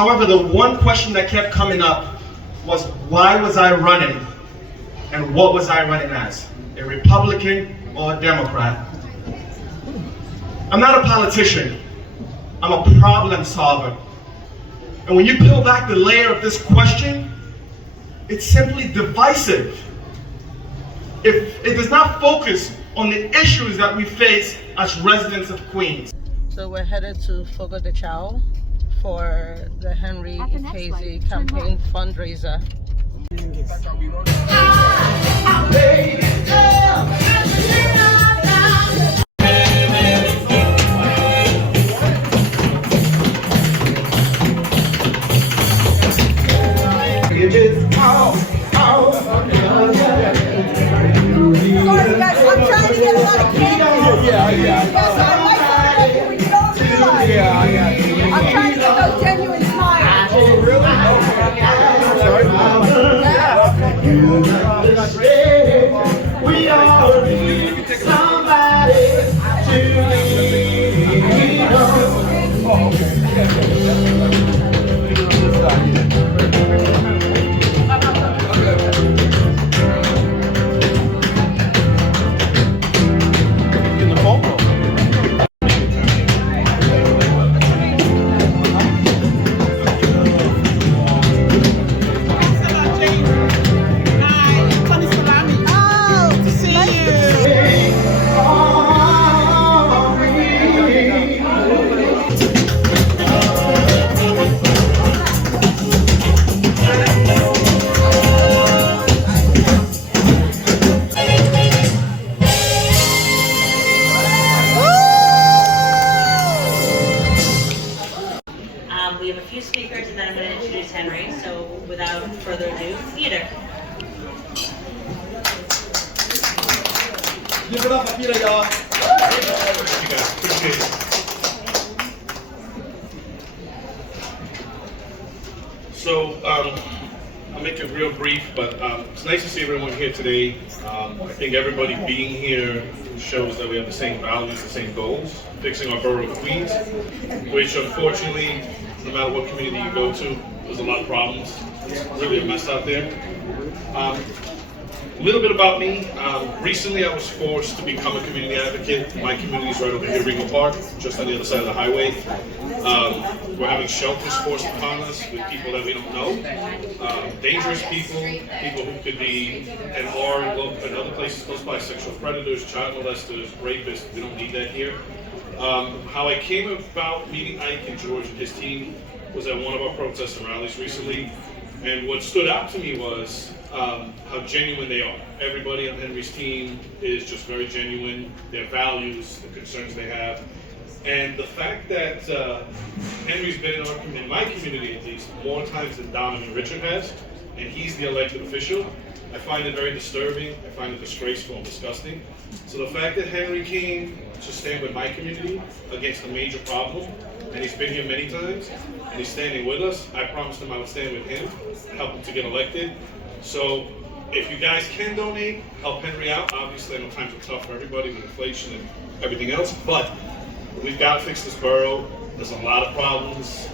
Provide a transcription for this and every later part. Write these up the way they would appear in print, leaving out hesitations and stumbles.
However, the one question that kept coming up was, why was I running? And what was I running as? A Republican or a Democrat? I'm not a politician. I'm a problem solver. And when you peel back the layer of this question, it's simply divisive. It does not focus on the issues that we face as residents of Queens. So we're headed to Fogo de Chao for the Henry IKEZI campaign fundraiser. Sorry guys, I'm trying to get a lot of candy. Yeah. Yes, I like something when you don't realize. Yeah, I got you. I'm trying to get those genuine smiles. Oh, really? Sorry. We all need somebody to lean on. Oh, okay. We have a few speakers and then I'm going to introduce Henry. So without further ado, theater. Give it up for Peter, y'all. Appreciate it. So, I'll make it real brief, but it's nice to see everyone here today. I think everybody being here shows that we have the same values, the same goals, fixing our borough of Queens, which unfortunately, no matter what community you go to, there's a lot of problems. It's really a mess out there. A little bit about me. Recently I was forced to become a community advocate. My community is right over here, Ringo Park, just on the other side of the highway. We're having shelters forced upon us with people that we don't know. Dangerous people, people who could be and are in other places close by, sexual predators, child molesters, rapists. We don't need that here. How I came about meeting Ike and George and his team was at one of our protests and rallies recently. And what stood out to me was how genuine they are. Everybody on Henry's team is just very genuine, their values, the concerns they have. And the fact that Henry's been in my community at least more times than Don and Richard has, and he's the elected official, I find it very disturbing. I find it disgraceful and disgusting. So the fact that Henry came to stand with my community against a major problem, and he's been here many times, and he's standing with us, I promised him I would stand with him and help him to get elected. So if you guys can donate, help Henry out. Obviously, I know times are tough for everybody with inflation and everything else, but we've got to fix this borough. There's a lot of problems.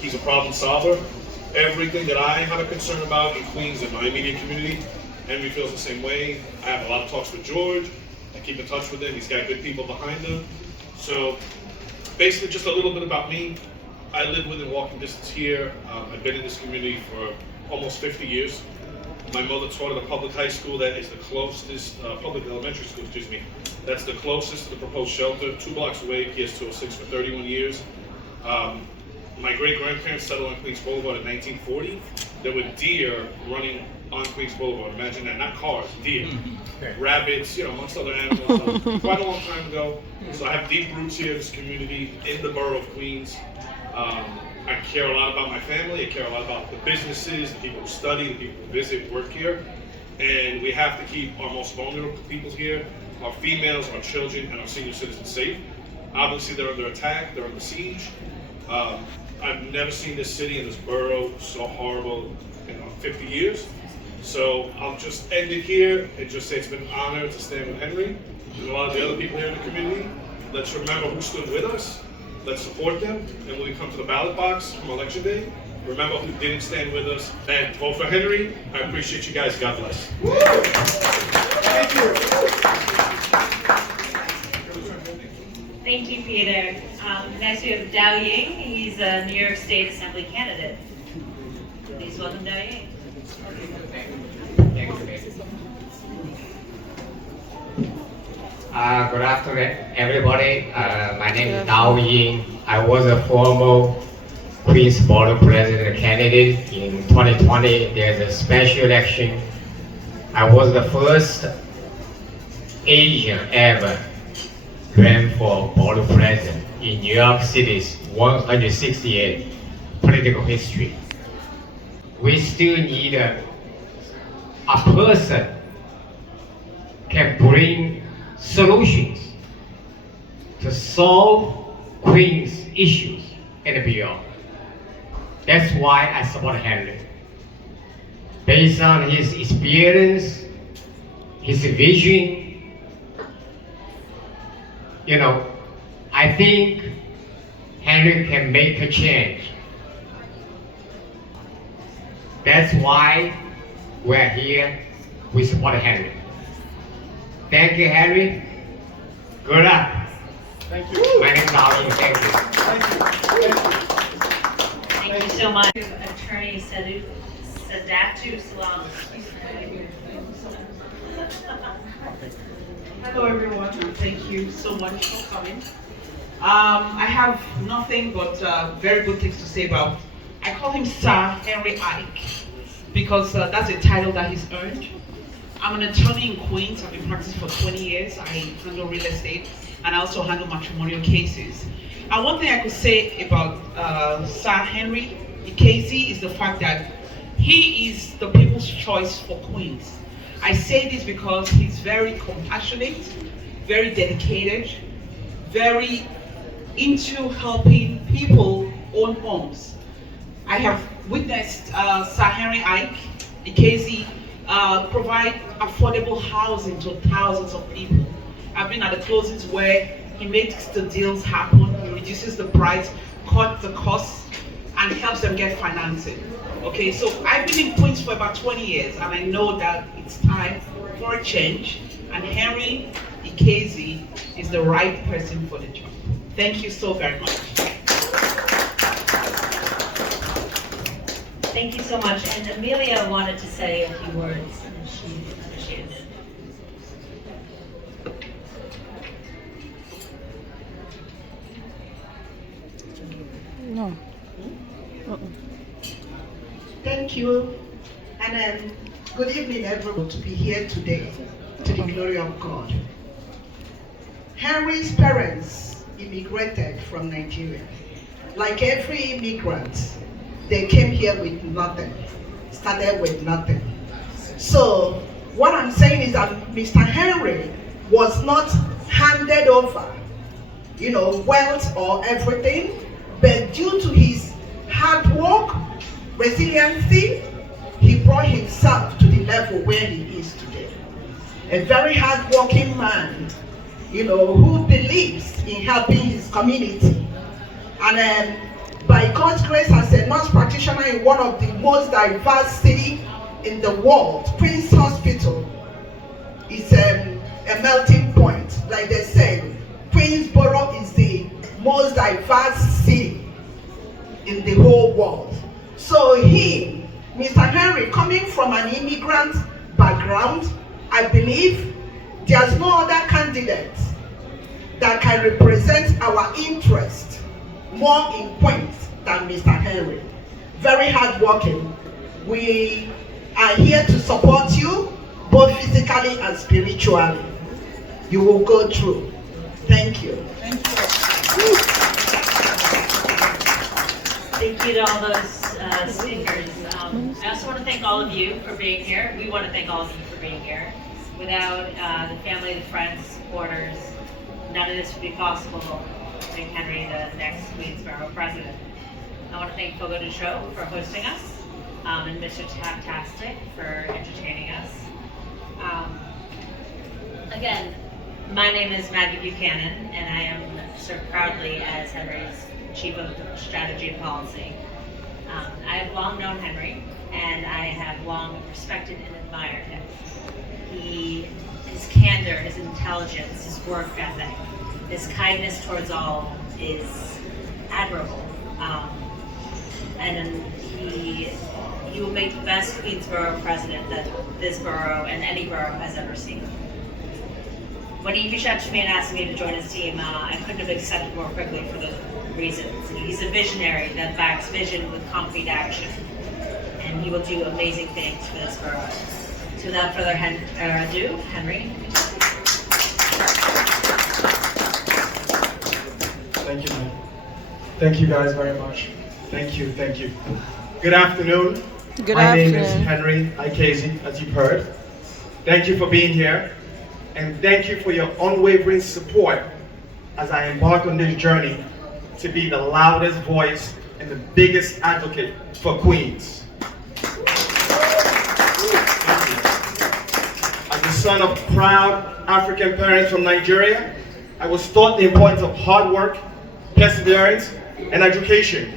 He's a problem solver. Everything that I have a concern about in Queens and my immediate community, Henry feels the same way. I have a lot of talks with George. I keep in touch with him. He's got good people behind him. So basically just a little bit about me. I live within walking distance here. I've been in this community for almost 50 years. My mother taught at a public high school that is the closest, public elementary school, excuse me, that's the closest to the proposed shelter, 2 blocks away, PS 206 for 31 years. My great-grandparents settled on Queens Boulevard in 1940. There were deer running on Queens Boulevard. Imagine that, not cars, deer. Rabbits, amongst other animals. Quite a long time ago. So I have deep roots here in this community, in the borough of Queens. I care a lot about my family. I care a lot about the businesses, the people who study, the people who visit, work here. And we have to keep our most vulnerable people here, our females, our children, and our senior citizens safe. Obviously, they're under attack, they're under siege. I've never seen this city and this borough so horrible in 50 years. So I'll just end it here and just say it's been an honor to stand with Henry and a lot of the other people here in the community. Let's remember who stood with us Let's support them, and when we come to the ballot box from Election Day, remember who didn't stand with us, and vote for Henry. I appreciate you guys. God bless. Thank you. Thank you, Peter. Next we have Dao Ying. He's a New York State Assembly candidate. Please welcome Dao Ying. Good afternoon, everybody. My name is Dao Ying. I was a former Queens Board President candidate in 2020. There's a special election. I was the first Asian ever ran for Board President in New York City's 168 political history. We still need a person can bring solutions to solve Queens issues and beyond. That's why I support Henry. Based on his experience, his vision, I think Henry can make a change. That's why we're here. We support Henry. Thank you, Henry. Good luck. Thank you. My name is Darlene. Thank you. Thank you. Thank you. Thank you so much. Attorney Sadatu Salam. Hello everyone, and thank you so much for coming. I have nothing but very good things to say about. I call him Sir Henry Ike because that's a title that he's earned. I'm an attorney in Queens. I've been practicing for 20 years. I handle real estate and I also handle matrimonial cases. And one thing I could say about Sir Henry IKEZI is the fact that he is the people's choice for Queens. I say this because he's very compassionate, very dedicated, very into helping people own homes. I have witnessed Sir Henry Ike IKEZI provide affordable housing to thousands of people. I've been at the closings where he makes the deals happen, he reduces the price, cuts the costs, and helps them get financing. Okay, so I've been in Queens for about 20 years, and I know that it's time for a change, and Henry IKEZI is the right person for the job. Thank you so very much. Thank you so much. And Amelia wanted to say a few words, and she appreciated it. No. Thank you, and good evening everyone to be here today, to the glory of God. Henry's parents immigrated from Nigeria. Like every immigrant, they came here with nothing, started with nothing. So what I'm saying is that Mr. Henry was not handed over, wealth or everything, but due to his hard work, resiliency, he brought himself to the level where he is today. A very hard-working man, who believes in helping his community. And by God's grace, as a nurse practitioner in one of the most diverse cities in the world, Queen's Hospital is a melting point. Like they said, Borough is the most diverse city in the whole world. So he, Mr. Henry, coming from an immigrant background, I believe there's no other candidate that can represent our interest more in Queens than Mr. Henry. Very hardworking. We are here to support you, both physically and spiritually. You will go through. Thank you. Thank you. Thank you to all those speakers. I also want to thank all of you for being here. We want to thank all of you for being here. Without the family, the friends, supporters, none of this would be possible to make Henry the next Queens Borough President. I want to thank Fogo de Chaux for hosting us, and Mr. Taptastic for entertaining us. Again, my name is Maggie Buchanan, and I am serve proudly as Henry's Chief of Strategy and Policy. I have long known Henry, and I have long respected and admired him. His candor, his intelligence, his work ethic, his kindness towards all is admirable. And he will make the best Queensborough president that this borough and any borough has ever seen. When he reached out to me and asked me to join his team, I couldn't have accepted more quickly for those reasons. He's a visionary that backs vision with concrete action, and he will do amazing things for this borough. So without further ado, Henry. Thank you, man. Thank you guys very much. Thank you, thank you. Good afternoon. Good My name is afternoon. Henry IKEZI, as you've heard. Thank you for being here, and thank you for your unwavering support as I embark on this journey to be the loudest voice and the biggest advocate for Queens. As the son of proud African parents from Nigeria, I was taught the importance of hard work, perseverance, and education.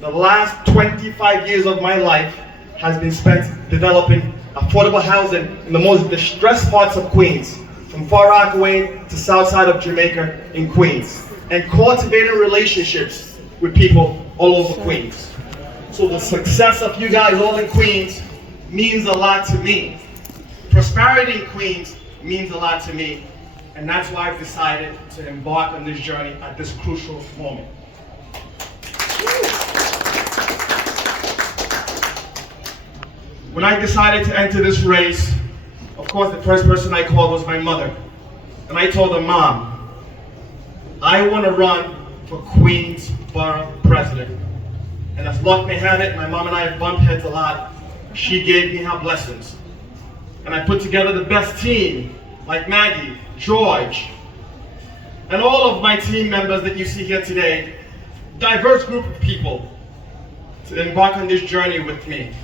The last 25 years of my life has been spent developing affordable housing in the most distressed parts of Queens, from Far Rockaway to south side of Jamaica in Queens, and cultivating relationships with people all over Queens. So the success of you guys all in Queens means a lot to me. Prosperity in Queens means a lot to me, and that's why I've decided to embark on this journey at this crucial moment. When I decided to enter this race, of course the first person I called was my mother. And I told her, Mom, I want to run for Queens Borough President. And as luck may have it, my mom and I have bumped heads a lot. She gave me her blessings. And I put together the best team, like Maggie, George, and all of my team members that you see here today, diverse group of people, to embark on this journey with me.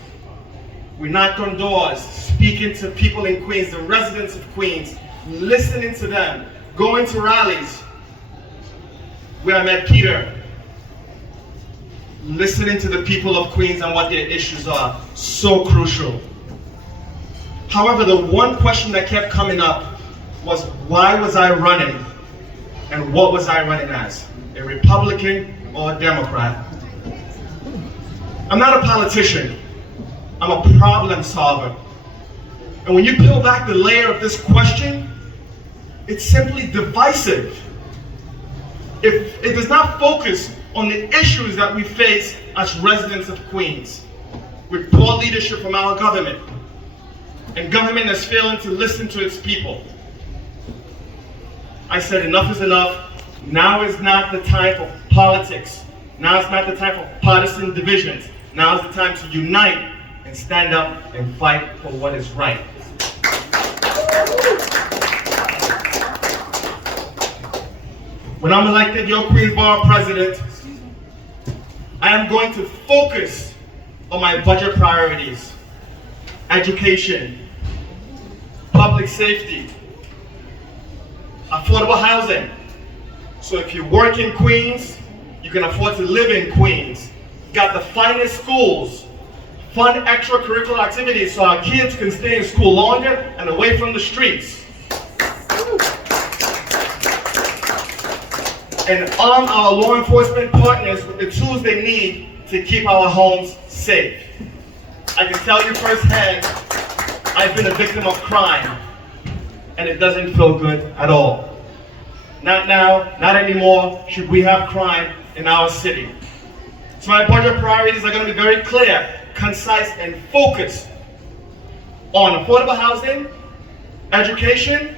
We knocked on doors, speaking to people in Queens, the residents of Queens, listening to them, going to rallies where I met Peter, listening to the people of Queens and what their issues are, so crucial. However, the one question that kept coming up was, why was I running? And what was I running as? A Republican or a Democrat? I'm not a politician. I'm a problem solver. And when you peel back the layer of this question, it's simply divisive. If it does not focus on the issues that we face as residents of Queens, with poor leadership from our government, and government is failing to listen to its people. I said enough is enough. Now is not the time for politics. Now is not the time for partisan divisions. Now is the time to unite and stand up and fight for what is right. When I'm elected your Queens Borough President, I am going to focus on my budget priorities: education, public safety, affordable housing. So if you work in Queens, you can afford to live in Queens. Got the finest schools, fund extracurricular activities so our kids can stay in school longer and away from the streets. And arm our law enforcement partners with the tools they need to keep our homes safe. I can tell you firsthand, I've been a victim of crime, and it doesn't feel good at all. Not now, not anymore, should we have crime in our city. So my budget priorities are going to be very clear, concise, and focused on affordable housing, education,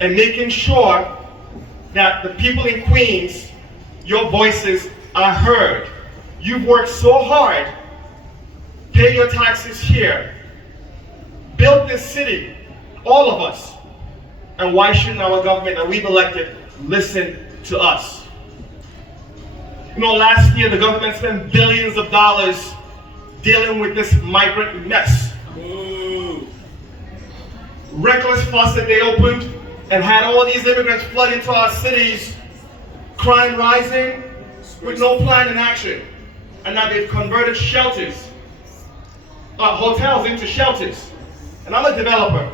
and making sure that the people in Queens, your voices are heard. You've worked so hard, pay your taxes here, build this city, all of us. And why shouldn't our government that we've elected listen to us? You know, last year the government spent billions of dollars dealing with this migrant mess. Reckless faucet they opened and had all these immigrants flood into our cities crime rising with no plan in action. And now they've converted shelters, hotels into shelters. And I'm a developer.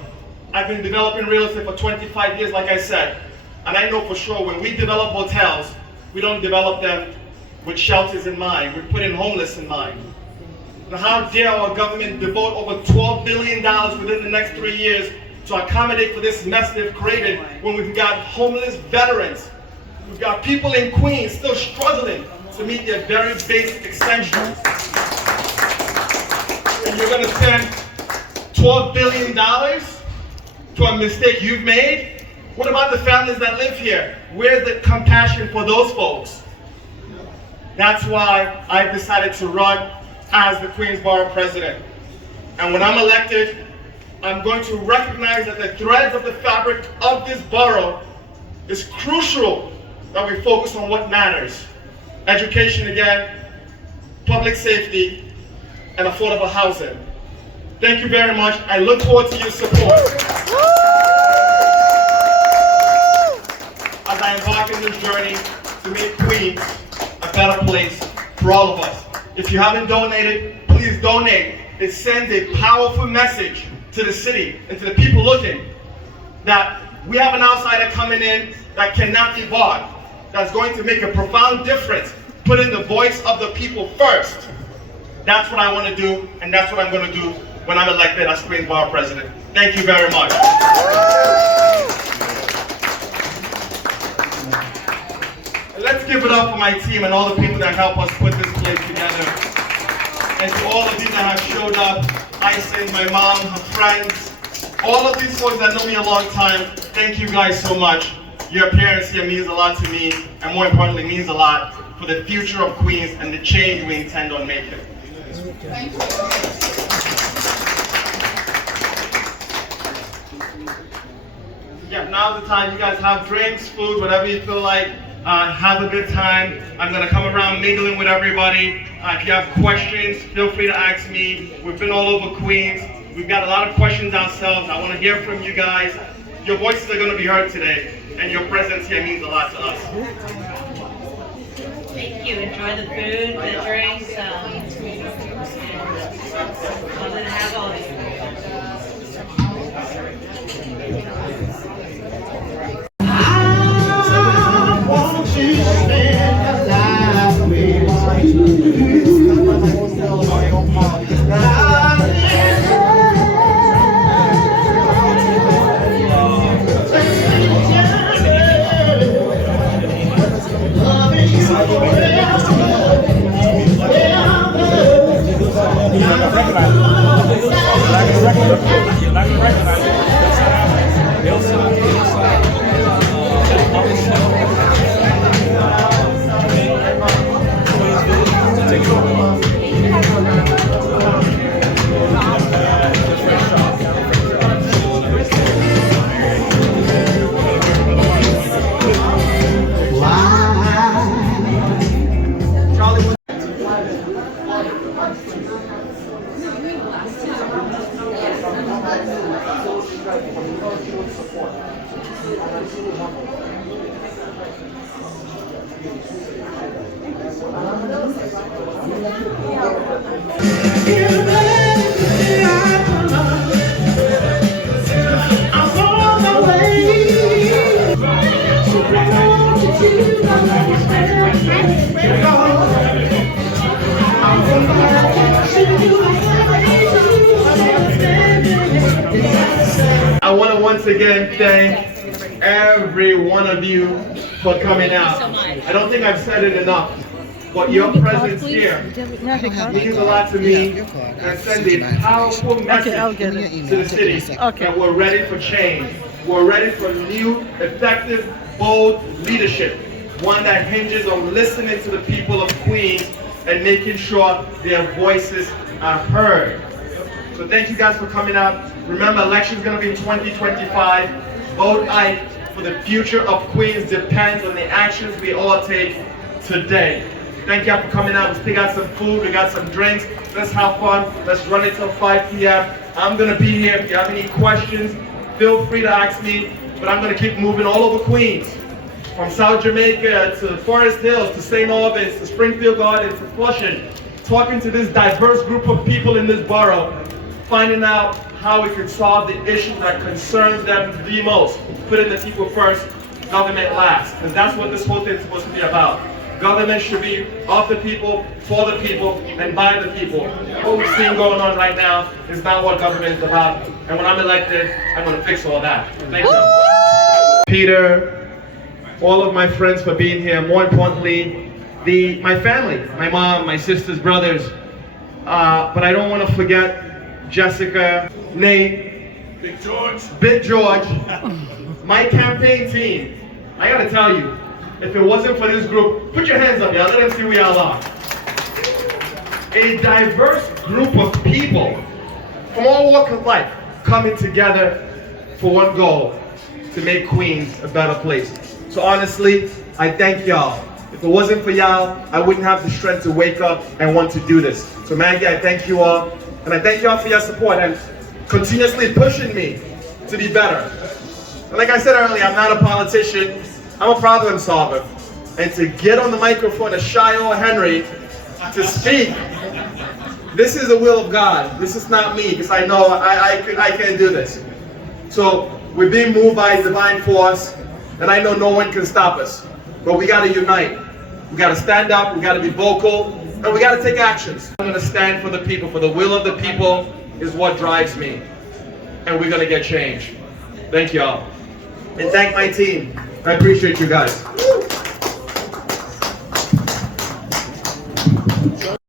I've been developing real estate for 25 years, like I said. And I know for sure when we develop hotels, we don't develop them with shelters in mind. We put in homeless in mind. Now, how dare our government devote over $12 billion within the next 3 years to accommodate for this mess they've created when we've got homeless veterans. We've got people in Queens still struggling to meet their very basic essentials. And you're gonna spend $12 billion to a mistake you've made? What about the families that live here? Where's the compassion for those folks? That's why I've decided to run as the Queens Borough President. And when I'm elected, I'm going to recognize that the threads of the fabric of this borough is crucial that we focus on what matters. Education again, public safety, and affordable housing. Thank you very much. I look forward to your support as I embark on this journey to make Queens a better place for all of us. If you haven't donated, please donate. It sends a powerful message to the city and to the people looking that we have an outsider coming in that cannot be bought, that's going to make a profound difference, putting the voice of the people first. That's what I want to do, and that's what I'm going to do when I'm elected as Queens Borough President. Thank you very much. Let's give it up for my team and all the people that help us put this place together. And to all of you that have showed up, Isis, my mom, her friends, all of these folks that know me a long time, thank you guys so much. Your appearance here means a lot to me, and more importantly, means a lot for the future of Queens and the change we intend on making. Thank you. Yeah, now's the time. You guys have drinks, food, whatever you feel like. Have a good time. I'm going to come around mingling with everybody. If you have questions, feel free to ask me. We've been all over Queens. We've got a lot of questions ourselves. I want to hear from you guys. Your voices are going to be heard today, and your presence here means a lot to us. Thank you. Enjoy the food, the drinks. I'm going to have all of you. I want to once again thank every one of you for coming out. I don't think I've said it enough, but your presence here means a lot to me and sends a powerful message to the city that we're ready for change. We're ready for new, effective, bold leadership. One that hinges on listening to the people of Queens and making sure their voices are heard. So thank you guys for coming out. Remember, election's gonna be in 2025. Vote Ike, for the future of Queens depends on the actions we all take today. Thank y'all for coming out. We still got some food, we got some drinks. Let's have fun. Let's run it till 5 p.m. I'm gonna be here. If you have any questions, feel free to ask me. But I'm gonna keep moving all over Queens. from South Jamaica to Forest Hills to St. Albans to Springfield Gardens to Flushing, talking to this diverse group of people in this borough, finding out how we can solve the issues that concerns them the most, putting the people first, government last. And that's what this whole thing is supposed to be about. Government should be of the people, for the people, and by the people. What we're seeing going on right now is not what government is about. And when I'm elected, I'm going to fix all that. Thank you. Peter, all of my friends for being here. More importantly, my family, my mom, my sisters, brothers. But I don't want to forget Jessica, Nate, Big George, my campaign team. I got to tell you, if it wasn't for this group, put your hands up, y'all. Let them see we all are. A diverse group of people from all walks of life coming together for one goal, to make Queens a better place. So honestly, I thank y'all. If it wasn't for y'all, I wouldn't have the strength to wake up and want to do this. So Maggie, I thank you all. And I thank y'all for your support and continuously pushing me to be better. And like I said earlier, I'm not a politician. I'm a problem solver. And to get on the microphone as Shy or Henry to speak, this is the will of God. This is not me, because I know I can't do this. So we're being moved by divine force, and I know no one can stop us. But we gotta unite. We gotta stand up, we gotta be vocal, and we gotta take actions. I'm gonna stand for the people, for the will of the people is what drives me. And we're gonna get change. Thank y'all. And thank my team. I appreciate you guys.